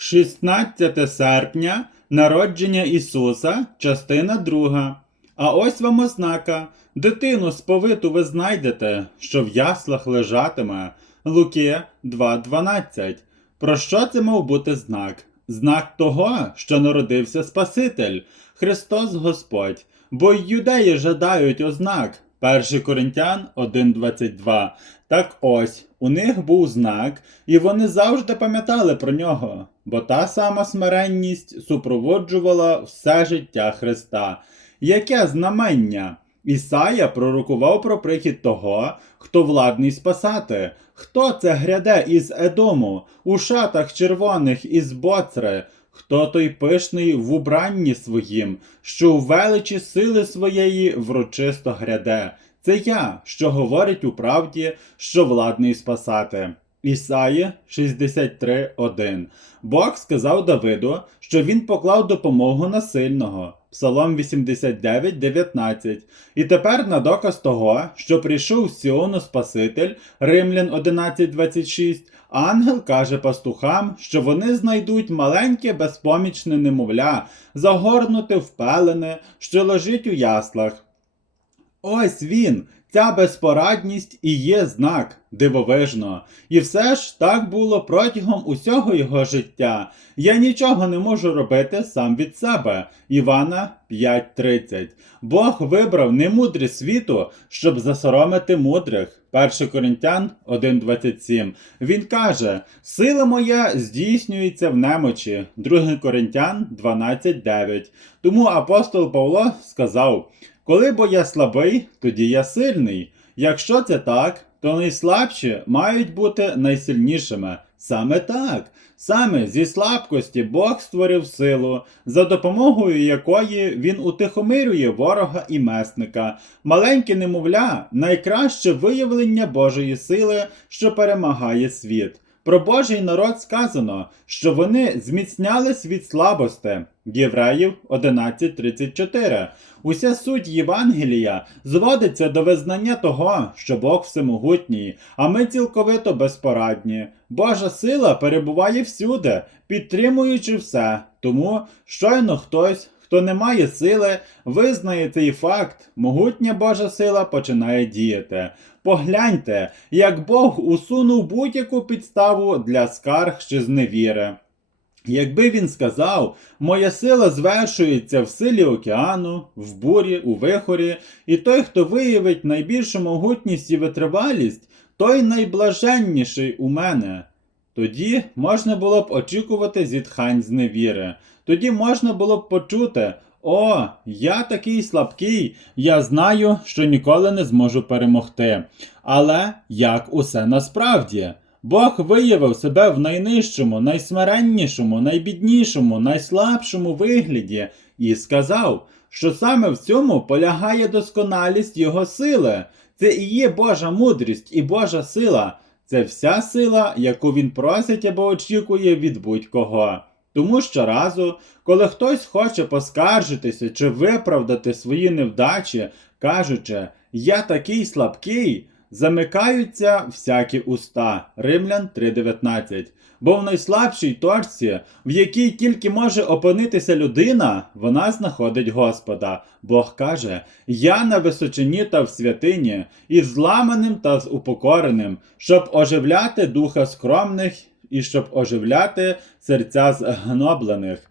16 серпня народження Ісуса, частина 2. А ось вам ознака. Дитину сповиту ви знайдете, що в яслах лежатиме. Луки 2.12. Про що це мав бути знак? Знак того, що народився Спаситель, Христос Господь. Бо й юдеї жадають ознак. 1 Коринтян 1.22. Так ось, у них був знак, і вони завжди пам'ятали про нього, бо та сама смиренність супроводжувала все життя Христа. Яке знамення? Ісая пророкував про прихід того, хто владний спасати. Хто це гряде із Едому, у шатах червоних із Боцри? Хто той пишний в убранні своїм, що у величі сили своєї врочисто гряде? Це я, що говорить у правді, що владний спасати. Ісаї 63.1 Бог сказав Давиду, що він поклав допомогу на сильного. Псалом 89.19 І тепер на доказ того, що прийшов Сіону Спаситель, Римлян 11.26, ангел каже пастухам, що вони знайдуть маленьке безпомічне немовля, загорнуте в пелене, що лежить у яслах. Ось він, ця безпорадність і є знак дивовижно. І все ж так було протягом усього його життя. Я нічого не можу робити сам від себе. Івана 5.30. Бог вибрав немудрі світу, щоб засоромити мудрих. 1 Коринтян 1.27. Він каже: Сила моя здійснюється в немочі. 2 Коринтян 12.9. Тому апостол Павло сказав: Коли бо я слабий, тоді я сильний. Якщо це так, то найслабші мають бути найсильнішими. Саме так. Саме зі слабкості Бог створив силу, за допомогою якої він утихомирює ворога і месника. Маленьке немовля найкраще виявлення Божої сили, що перемагає світ. Про Божий народ сказано, що вони зміцнялись від слабости. Євреїв 11.34. Уся суть Євангелія зводиться до визнання того, що Бог всемогутній, а ми цілковито безпорадні. Божа сила перебуває всюди, підтримуючи все. Тому щойно хтось, хто не має сили, визнає цей факт, могутня Божа сила починає діяти. Погляньте, як Бог усунув будь-яку підставу для скарг чи зневіри. Якби він сказав, моя сила звершується в силі океану, в бурі, у вихорі, і той, хто виявить найбільшу могутність і витривалість, той найблаженніший у мене. Тоді можна було б очікувати зітхань з невіри. Тоді можна було б почути: О, я такий слабкий, я знаю, що ніколи не зможу перемогти. Але як усе насправді? Бог виявив себе в найнижчому, найсмиреннішому, найбіднішому, найслабшому вигляді і сказав, що саме в цьому полягає досконалість Його сили. Це і є Божа мудрість і Божа сила. Це вся сила, яку він просить або очікує від будь-кого. Тому щоразу, коли хтось хоче поскаржитися чи виправдати свої невдачі, кажучи, я такий слабкий, замикаються всякі уста. Римлян 3.19. Бо в найслабшій точці, в якій тільки може опинитися людина, вона знаходить Господа. Бог каже: Я на височині та в святині, і зламаним та з упокореним, щоб оживляти духа скромних і щоб оживляти серця згноблених.